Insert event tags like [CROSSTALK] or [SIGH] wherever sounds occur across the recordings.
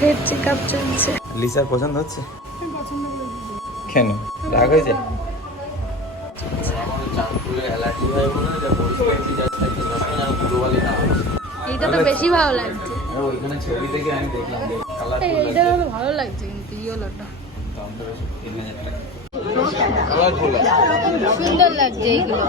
চোখের check up চলছে। লিসার পছন্দ হচ্ছে? কেন? রাগ হয়েছে? এইটা তো বেশি ভালো লাগছে। ওইখানে ছবি থেকে আমি দেখলাম এইটা ভালো লাগছে কিন্তু ইয়েলোটা সুন্দর লাগছে এইগুলো।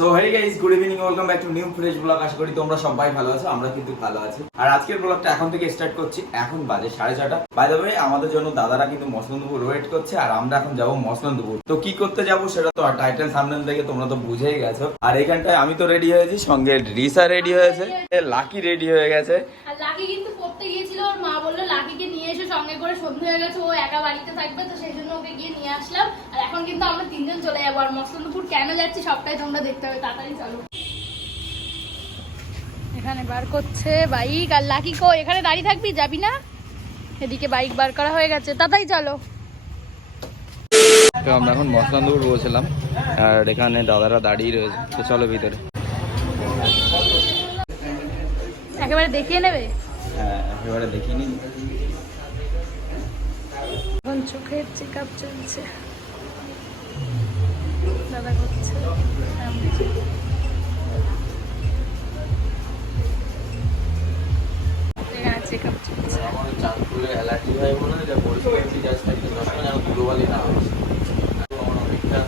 So hey guys good evening welcome back to new fresh blog আশা করি তোমরা সবাই ভালো আছো, আমরা কিন্তু ভালো আছি। আর আজকের ব্লগটা এখন থেকে স্টার্ট করছি, এখন বাজে সাড়ে ছটা বাই দ্য ওয়ে আমাদের জন্য দাদারা কিন্তু মসলন্দপুর ওয়েট করছে, আর আমরা এখন যাব মসলন্দপুর তো কি করতে যাব সেটা তো টাইটেল সামনে থেকে তোমরা তো বুঝেই গেছো। আর এইখানটায় আমি তো রেডি হয়েছি, সঙ্গে রিসা রেডি হয়েছে লাকি রেডি হয়ে গেছে। লাকি কিন্তু পড়তে গিয়েছিল ওর মা বলল লাকিকে নিয়ে এসে সঙ্গে করে সন্ধে হয়ে গেছে ও একা বাড়িতে থাকবে তো সেই জন্য ওকে গিয়ে নিয়ে আসলাম। আর এখন কিন্তু আমরা তিনজন চলে যাব আর মসলন্দপুর কেন যাচ্ছি সবটাই তোমরা দেখতে হবে তাড়াতাড়ি চলো। এখানে বার করছে বাইক আর লাকি কো এখানে দাঁড়িয়ে থাকবি যাবি না? এদিকে বাইক বার করা হয়ে গেছে তাড়াতাড়ি চলো। তো আমরা এখন মসলন্দপুর বলছিলাম আর এখানে দাদারা দাঁড়িয়ে রয়েছে তো চলো ভিতরে। একেবারে দেখিয়ে নেবে? হ্যাঁ এবারে দেখিনি এখন চোখের চেক আপ চলছে। দাদা করছে। আমি। চেক আপ চলছে। আমার চাঁদপুরে অ্যালার্জি হয় বলে যে পরিস্থিতি জাস্ট একটা দশটা যেন ধুলোবালি না হয় আমার অনেকটা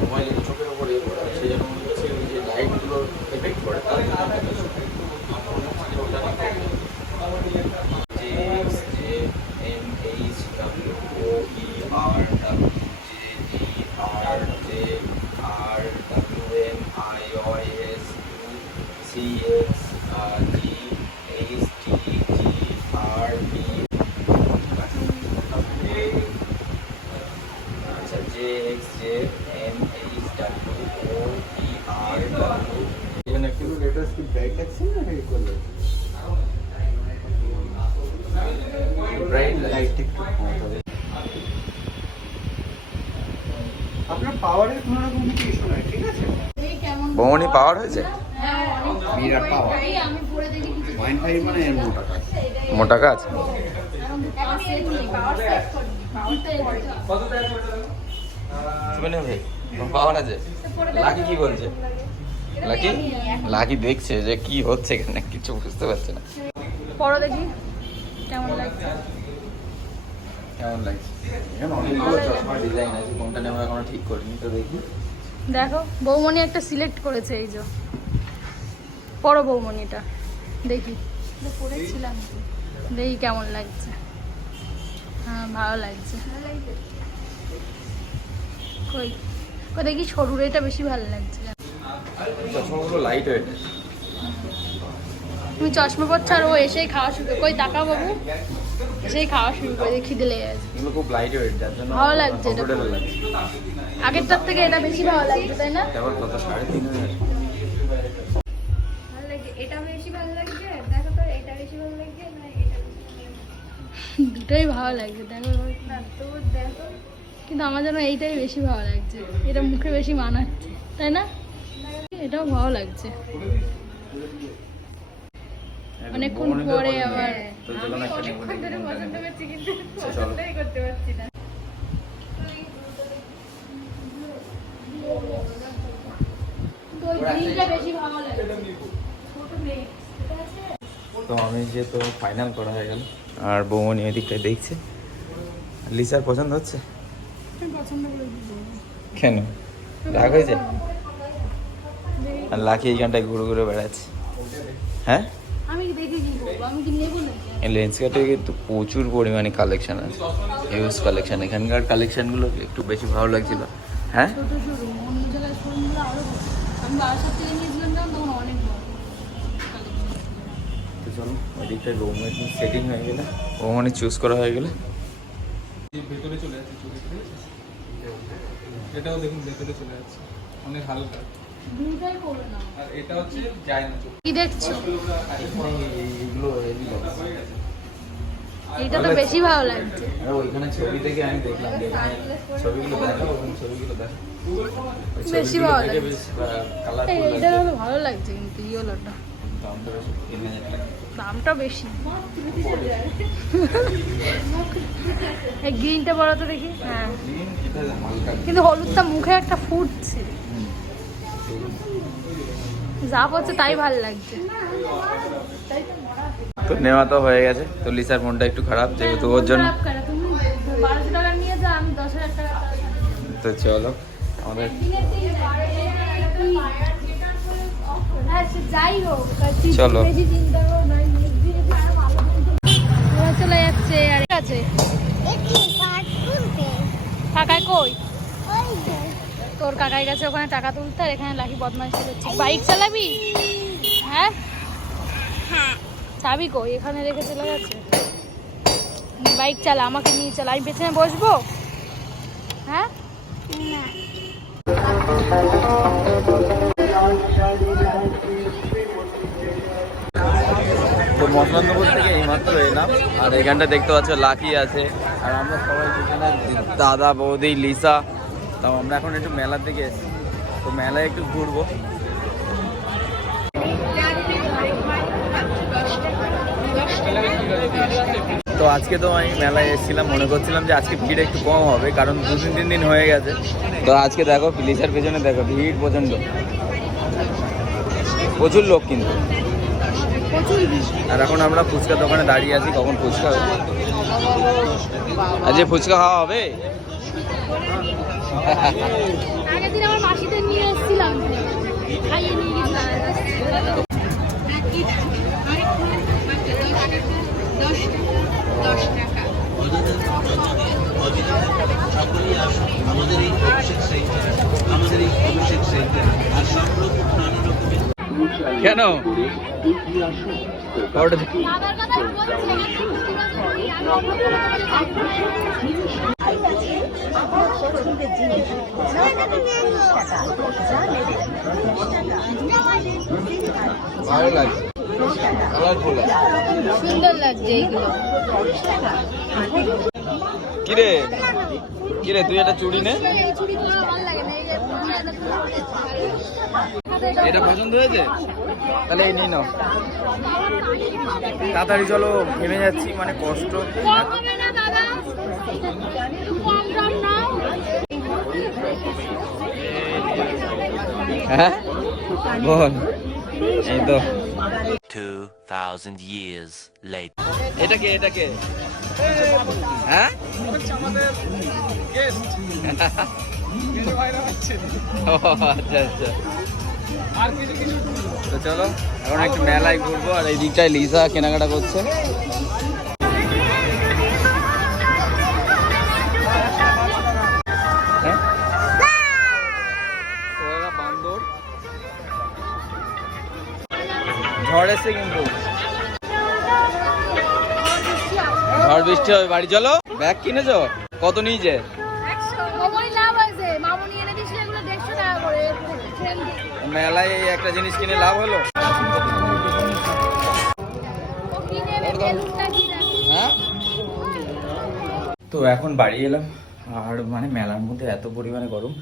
মোবাইলের চোখের উপরে সেই জন্য মনে হচ্ছে ওই যে লাইটগুলোর এফেক্ট পড়ে তার জন্য আমার কাছে ওটা J X J M H W O E R W J E R J R W M I O S C X G H T R B আচ্ছা J X J M H W O E R W এখানে একটু bag দেখছেন না এই করলে bright একটু আপনার পাওয়ারের কোনো কিছু ইস্যু ঠিক আছে এই পাওয়ার হয়েছে? হ্যাঁ, বিরাট ফাইভ মানে এর মোটা কাজ। মোটা নে লাকি কি বলছে? লাকি? লাকি দেখছে যে কি হচ্ছে এখানে কিছু বুঝতে পারছে না। পরো দেখি কেমন লাগছে? কেমন লাগছে? এখানে অনেকগুলো চশমার ডিজাইন আছে কোনটা নেওয়া এখনও ঠিক করিনি তো দেখি। দেখো বৌমণি একটা সিলেক্ট করেছে এই যে। পরো বৌমণিটা। দেখি। পরেছিলাম দেখি কেমন লাগছে। হ্যাঁ ভালো লাগছে। কই? কই দেখি সরুর এটা বেশি ভালো লাগছে। লাইট তুমি চশমা পরছো আর ও এসেই খাওয়া শুরু কই তাকাও বাবু। এসেই খাওয়া শুরু করে খিদে লেগে গেছে। খুব লাইট ওয়েট যার জন্য ভালো লাগছে এটা। আগেরটার থেকে এটা বেশি ভালো লাগছে তাই না? তারপর কত সাড়ে তিন হাজার? দুটোই ভালো লাগছে দেখো কিন্তু আমার যেন এইটাই বেশি ভালো লাগছে এটা মুখে বেশি মানাচ্ছে তাই না? এটাও ভালো লাগছে। অনেকক্ষণ পরে আবার তোর যে কোনো একটা নেব দেখি কোনটা নেব। করছি কিন্তু চলো। পছন্দই করতে পারছি না। তো আমি যে তো ফাইনাল করা হয়ে গেল আর বৌমনি এদিকটা দেখছে। লিসার পছন্দ হচ্ছে? কেন? রাগ হয়েছে? আর লাকি এইখানটায় ঘুরে ঘুরে বেড়াচ্ছে। হ্যাঁ? লেন্স কিন্তু প্রচুর পরিমাণে কালেকশন আছে। হিউজ কালেকশন এখানকার কালেকশনগুলো একটু বেশি ভালো লাগছিল। হ্যাঁ ছোট ছোট অন্য জায়গায় শোরুমগুলো আরও বড় আমি বারাসাত থেকে নিয়েছিলাম যখন তখন অনেক বড় তো চলো ওই দিকটা রুম সেটিং হয়ে গেলে। ও মানে চুজ করা হয়ে গেলে? ভেতরে চলে যাচ্ছে চুরি ঠিক আছে? এটাও দেখুন ভেতরে চলে যাচ্ছে। অনেক হালকা। দুইটাই করে নাও আর এটা হচ্ছে যায় না কি দেখছ? এইগুলো এইটা তো বেশি ভালো লাগছে। ওইখানে ছবি থেকে আমি দেখলাম ছবিগুলো দেখো ছবিগুলো দেখো বেশি ভালো লাগছে। ভালো কিন্তু ইয়েলোটা। বেশ টাকা দামটা বেশি। এই গ্রিনটা বড় তো দেখি হ্যাঁ। কিন্তু হলুদটা মুখে একটা ফুটছে। যা পড়ছে তাই ভালো লাগছে। তো নেওয়া তো হয়ে গেছে তো লিসার মনটা একটু খারাপ যেহেতু ওর জন্য তো চলো আমাদের চলো। না চলে যাচ্ছে আর আছে? কাকাই কই? তোর কাকাই গেছে ওখানে টাকা তুলতে আর এখানে লাকি বদমাইশি করছে বাইক চালাবি? হ্যাঁ? চাবি কই? এখানে রেখে চলে গেছে। বাইক চালা আমাকে নিয়ে চালা। আমি পেছনে বসবো? হ্যাঁ? তো মসলান্দপুর থেকে এইমাত্র এলাম। আর এখানটা দেখতে পাচ্ছ, লাকি আছে। আর আমরা সবাই এখানে দাদা, বৌদি, লিসা তো আমরা এখন একটু মেলার দিকে এসেছি। তো মেলায় একটু ঘুরবো। তো আজকে তো আমি মেলায় এসেছিলাম, মনে করছিলাম যে আজকে ভিড় একটু কম হবে, কারণ দু তিন তিন দিন হয়ে গেছে। তো আজকে দেখো, লিসার পেছনে দেখো, ভিড় প্রচণ্ড। প্রচুর লোক কিন্তু। আর এখন আমরা ফুচকা দোকানে দাঁড়িয়ে আছি কখন ফুচকা আজকে ফুচকা খাওয়া হবে? কেন? ভালো লাগছে। কালারফুল সুন্দর লাগছে এইগুলো কিরে? কিরে তুই একটা চুড়ি নে। এটা পছন্দ হয়েছে? তাহলে এই নিয়ে নাও। তাড়াতাড়ি চলো ঘেমে যাচ্ছি মানে কষ্ট হ্যাঁ? বল। এই তো। 2,000 years later. এটা কে এটা কে? হ্যাঁ? আমাদের গেস্ট [LAUGHS] ও আচ্ছা আচ্ছা। তো চলো, এখন একটু মেলায় ঘুরবো, আর এই দিকটায় লিসা কেনাকাটা করছে। হ্যাঁ? ঝড় এসছে কিন্তু। ঝড় বৃষ্টি হবে, বাড়ি চলো। ব্যাগ কিনেছো? কত নিয়েছে? মামনি লাভ হয়েছে মামনি এনে দিয়েছিল এগুলো দেড়শো টাকা করে ট্রেন্ডি মেলায় একটা জিনিস কিনে লাভ হলো? হ্যাঁ? তো এখন বাড়ি এলাম, আর মানে মেলার মধ্যে এত পরিমাণে গরম,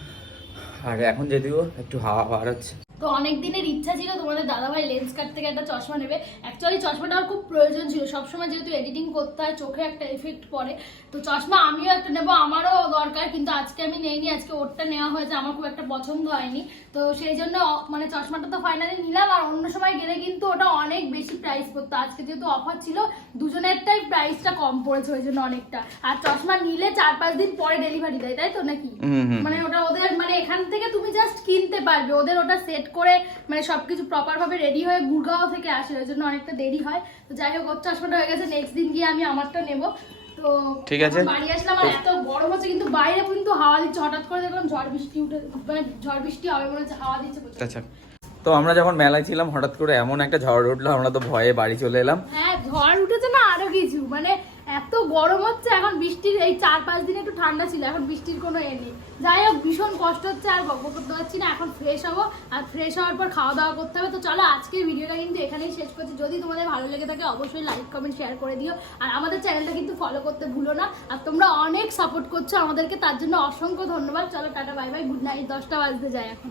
আর এখন যদিও একটু হাওয়া বার হচ্ছে। তো অনেক দিনের ইচ্ছা ছিল তোমাদের দাদাভাই লেন্স কাট থেকে একটা চশমা নেবে। অ্যাকচুয়ালি চশমাটা আমার খুব প্রয়োজন ছিল। সবসময় যেহেতু এডিটিং করতে হয় চোখে একটা এফেক্ট পড়ে। তো চশমা আমিও একটা নেব আমারও দরকার কিন্তু আজকে আমি নেইনি আজকে ওরটা নেওয়া হয়েছে আমার খুব একটা পছন্দ হয়নি। তো সেই জন্য মানে চশমাটা তো ফাইনালি নিলাম আর অন্য সময় গেলে কিন্তু ওটা অনেক বেশি প্রাইস পড়তো। আজকে যেহেতু অফার ছিল দুজনেরটাই প্রাইসটা কম পড়েছে ওই জন্য অনেকটা। আর চশমা নিলে চার পাঁচ দিন পরে ডেলিভারি দেয় তাই তো নাকি? মানে ওটা ওদের মানে এখান থেকে তুমি জাস্ট কিনতে পারবে ওদের ওটা সেট করে মানে সবকিছু প্রপার ভাবে রেডি হয়ে গুড়গাঁও থেকে আসে ওই জন্য অনেকটা দেরি হয়। তো যাই হোক ওর চশমাটা হয়ে গেছে নেক্সট দিন গিয়ে আমি আমারটা নেব। তো ঠিক আছে। বাড়ি আসলাম আর এত গরম হচ্ছে কিন্তু বাইরে কিন্তু হাওয়া দিচ্ছে। হঠাৎ করে দেখলাম ঝড় বৃষ্টি উঠে মানে ঝড় বৃষ্টি হবে মনে হচ্ছে হাওয়া দিচ্ছে আচ্ছা। তো আমরা যখন মেলায় ছিলাম হঠাৎ করে এমন একটা ঝড় উঠল আমরা তো ভয়ে বাড়ি চলে এলাম। হ্যাঁ ঝড় উঠেছে না আরও কিছু মানে এত গরম হচ্ছে, এখন বৃষ্টির এই চার পাঁচ দিন একটু ঠান্ডা ছিল, এখন বৃষ্টির কোনো এ নেই। যাই হোক, ভীষণ কষ্ট হচ্ছে, আর গল্প করতে পারছি না, এখন ফ্রেশ হব, আর ফ্রেশ হওয়ার পর খাওয়া দাওয়া করতে হবে। তো চলো, আজকের ভিডিওটা কিন্তু এখানেই শেষ করছি। যদি তোমাদের ভালো লেগে থাকে, অবশ্যই লাইক কমেন্ট শেয়ার করে দিও। আর আমাদের চ্যানেলটা কিন্তু ফলো করতে ভুলো না। আর তোমরা অনেক সাপোর্ট করছ আমাদেরকে, তার জন্য অসংখ্য ধন্যবাদ। চলো, tata bye bye good night দশটা বাজতে যায় এখন।